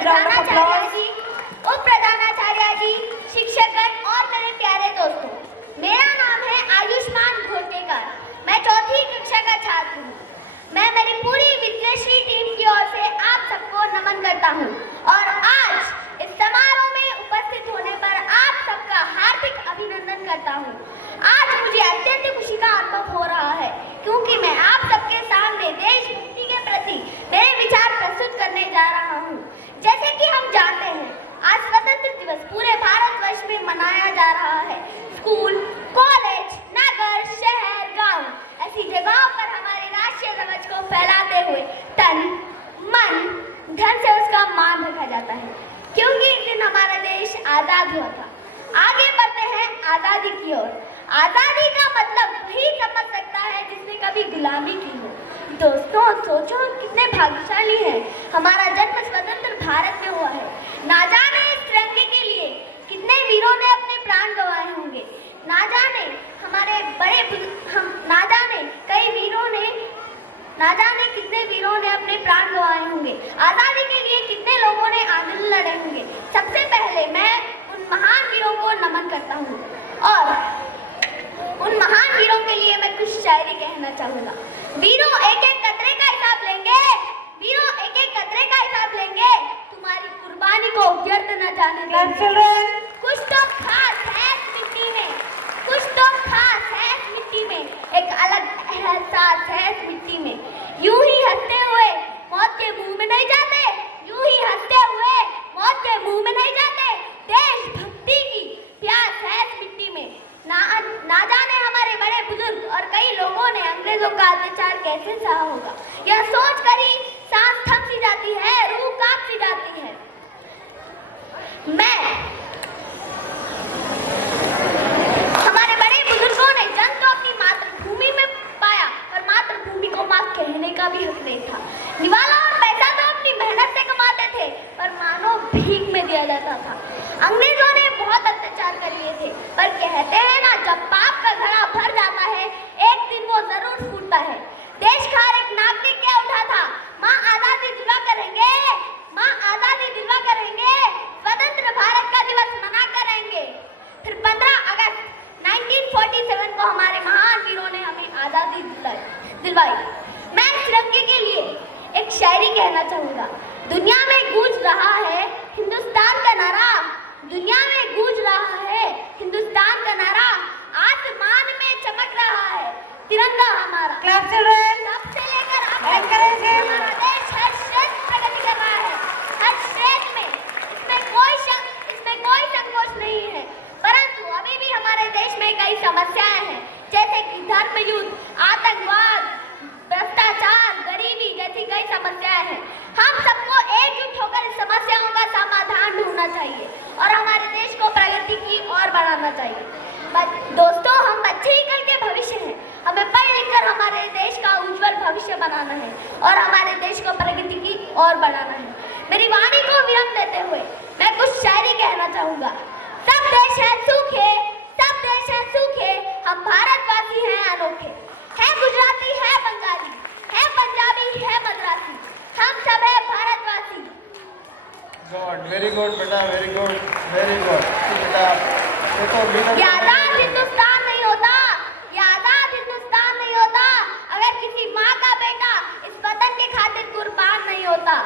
प्रधानाचार्य जी, उप प्रधानाचार्य जी, शिक्षकगण और मेरे प्यारे दोस्तों, मेरा नाम है आयुष्मान घोटेकर। मैं चौथी कक्षा का छात्र हूँ। मैं मेरी पूरी विद्याश्री टीम की ओर से आप सबको नमन करता हूँ और आज इस समारोह में उपस्थित होने पर आप सबका हार्दिक अभिनंदन करता हूँ। आज मुझे अत्यंत खुशी का अनुभव हो रहा है क्योंकि मैं आप सबके सामने देशभक्ति के प्रति मेरे विचार प्रस्तुत करने जा रहा हूँ। जैसे कि हम जानते हैं, आज स्वतंत्र दिवस पूरे भारतवर्ष में मनाया जा रहा है। स्कूल, कॉलेज, नगर, शहर, गांव ऐसी जगहों पर हमारे राष्ट्रीय ध्वज को फहराते हुए तन, मन, धन से उसका मान रखा जाता है क्योंकि इस दिन हमारा देश आजाद हुआ था। आगे बढ़ते हैं आजादी की ओर। आजादी का मतलब वही समझ सकता है जिसने कभी गुलामी की हो। दोस्तों, सोचो हम कितने भाग्यशाली हैं। हमारा जन्म स्वतंत्र भारत में हुआ है। ना जाने इस तिरंगे के लिए कितने वीरों ने अपने प्राण गंवाए होंगे। ना जाने हमारे ना जाने कई वीरों ने ना जाने कितने वीरों ने अपने प्राण गंवाए होंगे। आजादी के लिए कितने लोगों ने आंदोलन लड़े होंगे। सबसे पहले मैं उन महान वीरों को नमन करता हूँ और उन महान वीरों के लिए मैं कुछ शायरी कहना चाहूँगा। वीरों, एक एक कतरे का हिसाब लेंगे। वीरों, एक एक कतरे का हिसाब लेंगे। तुम्हारी कुर्बानी को व्यर्थ न जाने देंगे। कुछ तो खास है इस मिट्टी में, कुछ तो खास है इस मिट्टी में, एक अलग एहसास है इस मिट्टी में। यूं ही हंसते हुए मौत के मुंह में नहीं जाते, यूं ही हंसते हुए मौत के मुंह में नहीं जाते। देशभक्ति की प्यास है इस मिट्टी में। ना जाने हमारे बड़े बुजुर्ग और कई लोगों ने अंग्रेजों का अत्याचार कैसे सहा होगा। यह सोच कर ही सांस थम सी जाती है, रूह कांप सी जाती है। हमारे बड़े बुजुर्गों ने जन्म तो अपनी मातृभूमि में पाया पर मातृभूमि को मां कहने का भी हक नहीं था। निवाला और पैसा तो अपनी मेहनत से कमाते थे पर मानो भीख में दिया जाता था। अंग्रेजों ने बहुत अत्याचार कर लिए थे पर कहते हैं ना, जब पाप का घड़ा भर जाता है एक दिन वो जरूर फूटता है। देश का हर एक नागरिक क्या उठा था, माँ आजादी दिलवा करेंगे, माँ आजादी दिलवा करेंगे, स्वतंत्र भारत का दिवस मना करेंगे। फिर 15 अगस्त 1947 को हमारे महान वीरों ने हमें आजादी दिलवाई। मैं इस तिरंगे के लिए एक शायरी कहना चाहूँगा। दुनिया में गूंज रहा है हिंदुस्तान का नारा, दुनिया में गूंज रहा है हिंदुस्तान का नारा, आसमान में चमक रहा है तिरंगा हमारा। तब से लेकर अब तक हमारा देश हर क्षेत्र में प्रगति कर रहा है, हर क्षेत्र में। इसमें कोई संकोच नहीं है, परंतु अभी भी हमारे देश में कई समस्याएं हैं जैसे कि धर्म युद्ध, आतंकवाद, भ्रष्टाचार, गरीबी जैसी कई समस्याएं हैं। हम सबको एकजुट होकर इस समस्याओं का समाधान ढूंढना चाहिए और हमारे देश को प्रगति की ओर बढ़ाना चाहिए। दोस्तों, हम बच्चे ही कल के भविष्य हैं। हमें पढ़ लिख कर हमारे देश का उज्जवल भविष्य बनाना है और हमारे देश को प्रगति की ओर बढ़ाना है। मेरी वाणी को विराम देते हुए मैं कुछ शायरी कहना चाहूँगा। सब देश है सूखे, सब देश है सूखे, हम भारतवासी हैं अनोखे। है गुजराती, है बंगाली, है पंजाबी, है मद्रासी, हम सब है भारतवासी। वेरी गुड बेटा, वेरी गुड, वेरी गुड बेटा। ये आजाद हिंदुस्तान नहीं होता, ये आजाद हिंदुस्तान नहीं होता अगर किसी माँ का बेटा इस वतन के खातिर कुर्बान नहीं होता।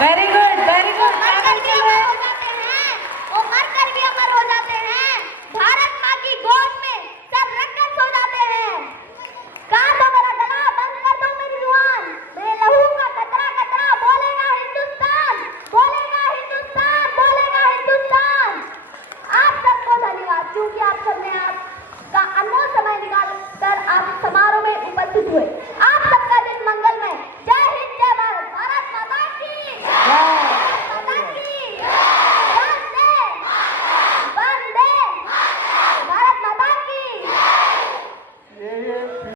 Very good, very good.